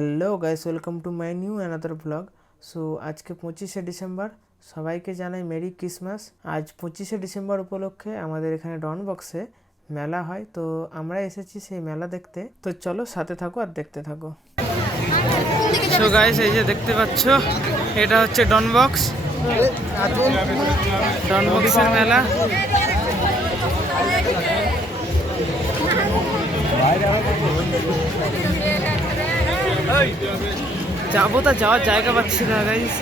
Hello guys, welcome to my new another blog. So আজকে 25শে December, সবাইকে জানাই merry Christmas. আজ 25শে ডিসেম্বর উপলক্ষে আমাদের এখানে ডন বক্সে মেলা হয়, তো আমরা এসেছি সেই মেলা দেখতে। তো চলো সাথে থাকো আর দেখতে থাকো। সো গাইস, এই যে দেখতে পাচ্ছ, এটা হচ্ছে ডন বক্স, ডন বক্সের মেলা। যাবো, তা যাওয়ার জায়গা পাচ্ছি না গাইস।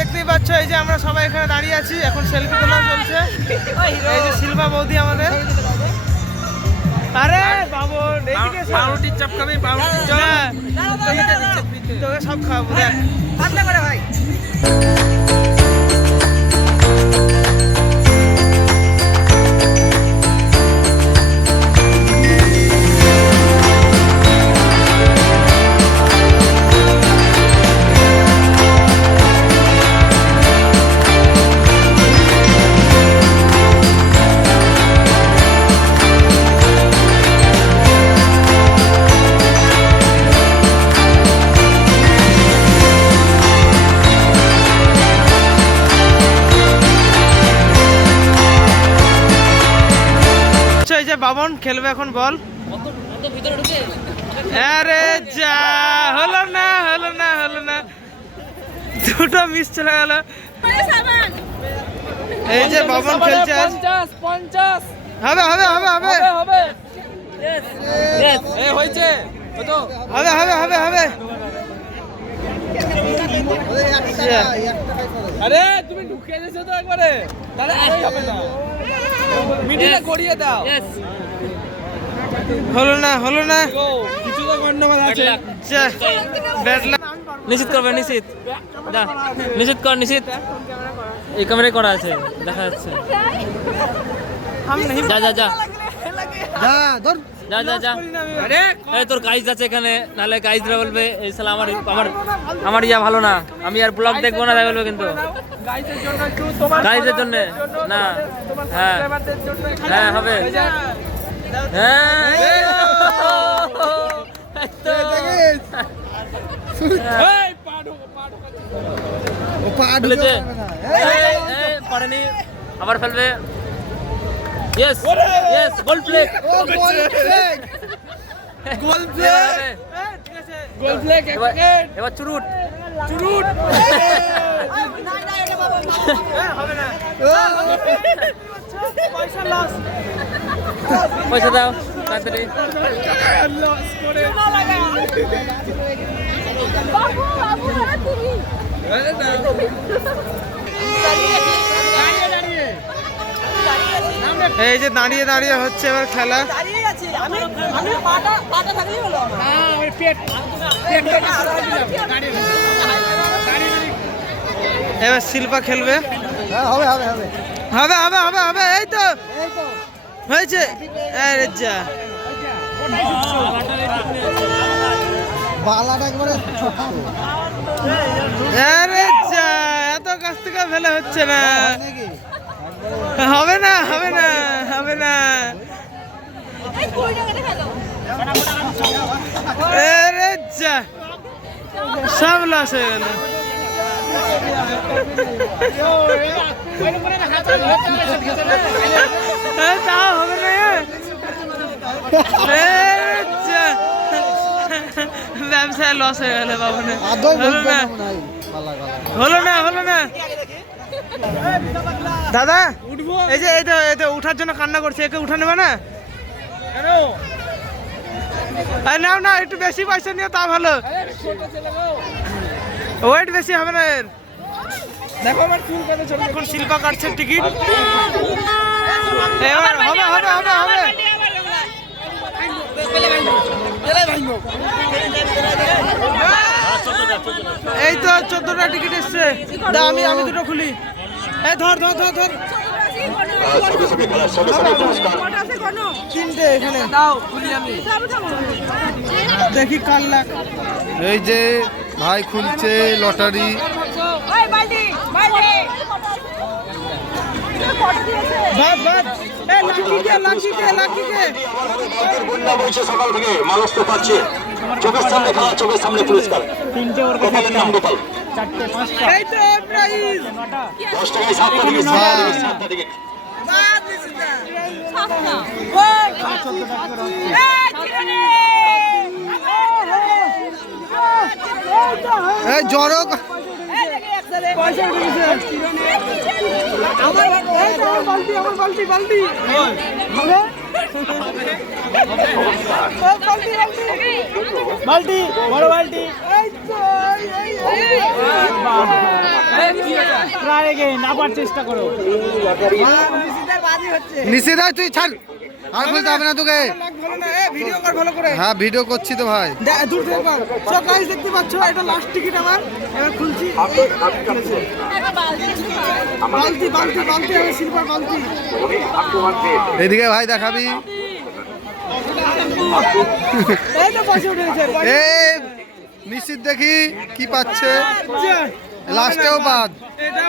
দেখতেই পাচ্ছ, এই যে আমরা সবাই এখানে দাঁড়িয়ে আছি, এখন সেলফি তোলা চলছে। এই যে শিল্পা বৌদি আমাদের। আরে বাবু, এইদিকে পাউরুটির চাপ খাবি? তোকে সব খাওয়াবো, দেখ করে ভাই। বাবন খেলবে এখন বল। আরে যা, হলো না হলো না হলো না, দুটো মিস চলে গেল। এই যে বাবন খেলছে। 50 50 হবে হবে হবে হবে হবে এ হয়েছে কত হবে হবে হবে হবে আরে তুমি ঢুকিয়ে দিয়েছো তো একবারে তাহলে আরেই হবে না মিডিলে গড়িয়ে দাও হলো না হলো না কিছু তো গন্ডগোল আছে ব্যাড লাক নিশ্চিত করবে নিশ্চিত দা নিশ্চিত কর নিশ্চিত এই ক্যামেরায় করা আছে দেখা যাচ্ছে যা যা যা যা যা যা আরে এই তোর গাইজ আছে এখানে নাহলে গাইজরা বলবে এই শালা আমার ইয়া ভালো না আমি আর ব্লগ দেখবো না তাই বলবে কিন্তু গাইসের জন্য একটু তোমার গাইজের জন্য না তোমার হ্যাঁ সাবস্ক্রাইবারদের জন্য হ্যাঁ হবে হ্যাঁ এই ফেলেছে পড়েনি আবার ফেলবে ইয়েস ইয়েস গোল প্লেগ গোল প্লেগ গোল প্লেগ এবার চুরুট চুরুট পয়সা দাও তাড়াতাড়ি এই যে দাঁড়িয়ে দাঁড়িয়ে হচ্ছে এবার খেলা এবার শিল্পা খেলবে হবে হবে হবে হবে হবে হবে হবে এই তো হয়েছে আরে যা আরে যা এত কাছ থেকে ফেলে হচ্ছে না হবে না হবে না হবে না আরে যা সব লস হয়ে গেল তাও হবে না ব্যবসায় লস হয়ে গেল বাবু হলো না হলো না দাদা এই যে এই তো উঠার জন্য কান্না করছে একে উঠা নেবে না নাও না একটু বেশি পয়সা নিও তা ভালো ওয়েট বেশি হবে না এর দেখো আমার চুল কত ছোট এখন শিল্পা কাটছে টিকিট এবার হবে হবে হবে হবে এই তো 14টা টিকিট এসছে আমি দুটো খুলি এই ধর ধর ধর ধর তিনটে এখানে দাও খুলি আমি দেখি কার লাখ এই যে ভাই খুলছে লটারি বাপ বাপ এই লাকি কে বন্যা বইছে সকাল থেকে মানুষ তো পাচ্ছে চোখের সামনে খাওয়া চোখের সামনে পুরস্কার গোপালের নাম গোপাল এই তো প্রাইজ 10 টাকায় 7টা থেকে 7টা থেকে এই জড়ক আমার বালতি বড় বালতি নাপার চেষ্টা করো নিষেধ তুই ছাড় আর বলতে হবে না তোকে ভিডিও কর ভালো করে হ্যাঁ ভিডিও করছি তো ভাই দূর থেকে কর সো গাইস দেখতে পাচ্ছ এটা লাস্ট টিকিট আমার এবার খুলছি বালতি আমি সিলভার বালতি এদিকে ভাই দেখাবি এই তো পয়সা উঠে গেছে এই নিশ্চিত দেখি কি পাচ্ছে লাস্টেও বাদ এটা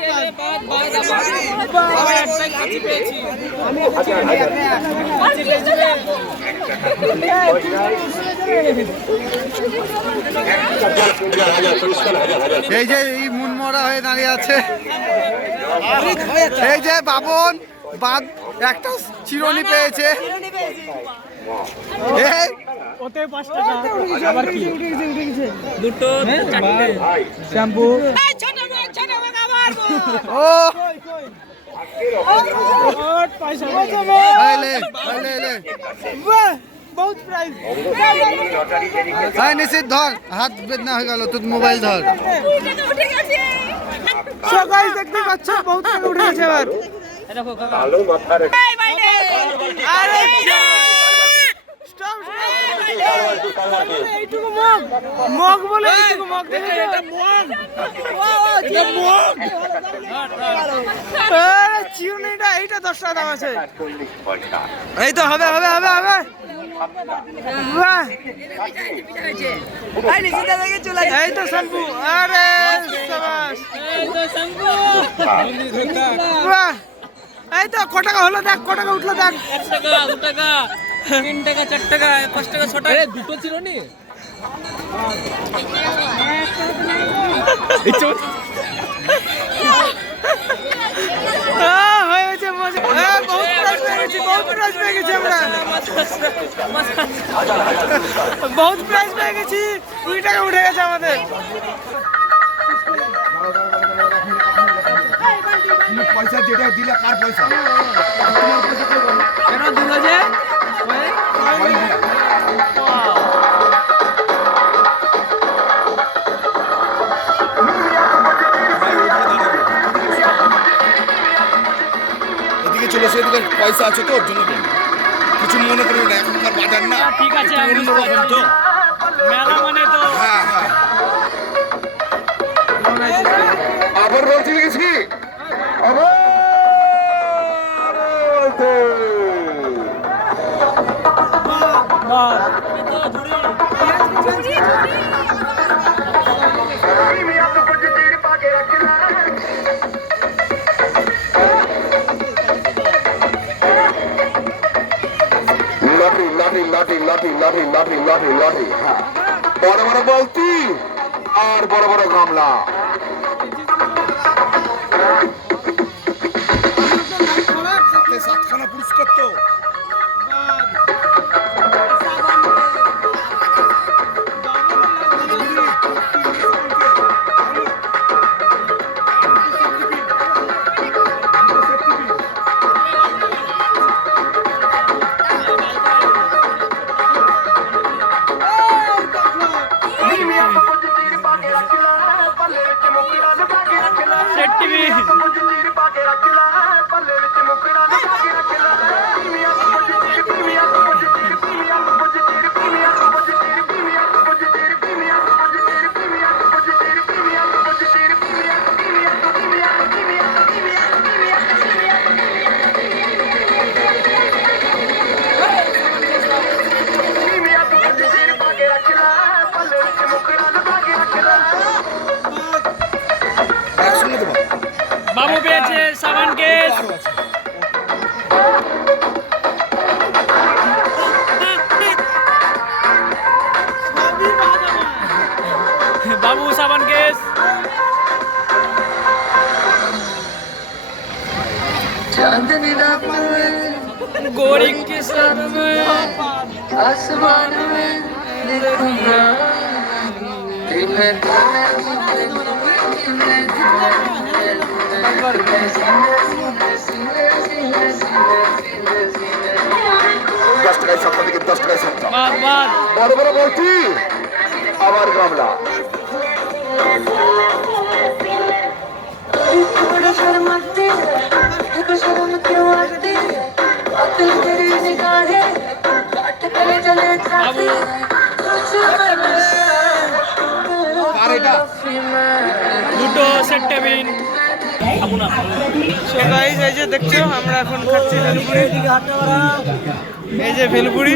এই যে এই মুনমরা হয়ে দাঁড়িয়ে আছে এই যে বাবন বাদ একটা চিরুনি পেয়েছে এই ওতে 5 টাকা আবার কি দুটো চারটে শ্যাম্পু ও বহুত প্রাইজ নিশ্চিত ধর, হাত বেদনা হয়ে গেল, তুই মোবাইল ধর। সো গাইস দেখতে পাচ্ছ বহুত টাকা উঠে গেছে এবার। দেখো কাকা আরে স্টপ এইটুকু মগ মগ বলে এইটুকু মগ দেখে এটা মগ এটা মগ আরে চিউনিটা এইটা 10 টাকা দাম আছে। এই তো হবে হবে হবে হবে বাহ এই তো শম্ভু আরে শাবাশ এই তো শঙ্কু বাহ এই তো কত টাকা হলো দেখ কত টাকা উঠলো দেখ 1 টাকা 2 টাকা 3 টাকা 4 টাকা 5 টাকা 6 টাকা দুটো ছিল নি হয়ে গেছে মজা বহুত প্রাইজ পেয়ে গেছি আমরা বহুত প্রাইজ পেয়ে গেছি 2 টাকা উঠে গেছে আমাদের। পয়সা যেটা দিলে কার পয়সা? কেন দিল যে এদিকে চলে এসে এদিকে পয়সা আছে তো ওর জন্য বললাম। কিছু মনে করো না, এখনকার বাজার না ঠিক আছে আমি অন্যরকম তো। মেলা মানে তো হ্যাঁ হ্যাঁ আবার বলতে গেছি আবার লাঠি লাঠি লাঠি লাঠি লাঠি লাঠি হ্যাঁ বড় বড় বলতি আর বড় বড় গামলা। সাতখানা পুরস্কার তো বাবু পেয়েছে সাবান কেস বাবু সাবান केस चांदनी रात में गोरी के सर में आसमान में देखूंगा तुम्हें दस टाकाय सत्ता থেকে 10 টাকায় সত্তা बात बात বড় বড় বলতি আবার গামলা। थोड़ा शर्माती देखो शर्म क्यों आती बातें तेरी निगाहें काट के चले जाती कुछ আর এটা দুটো সেট্টেবিন খাবো না সো গাইস এই যে দেখছো আমরা এখন খাচ্ছি ভেলপুরি। এই যে ভেলপুরি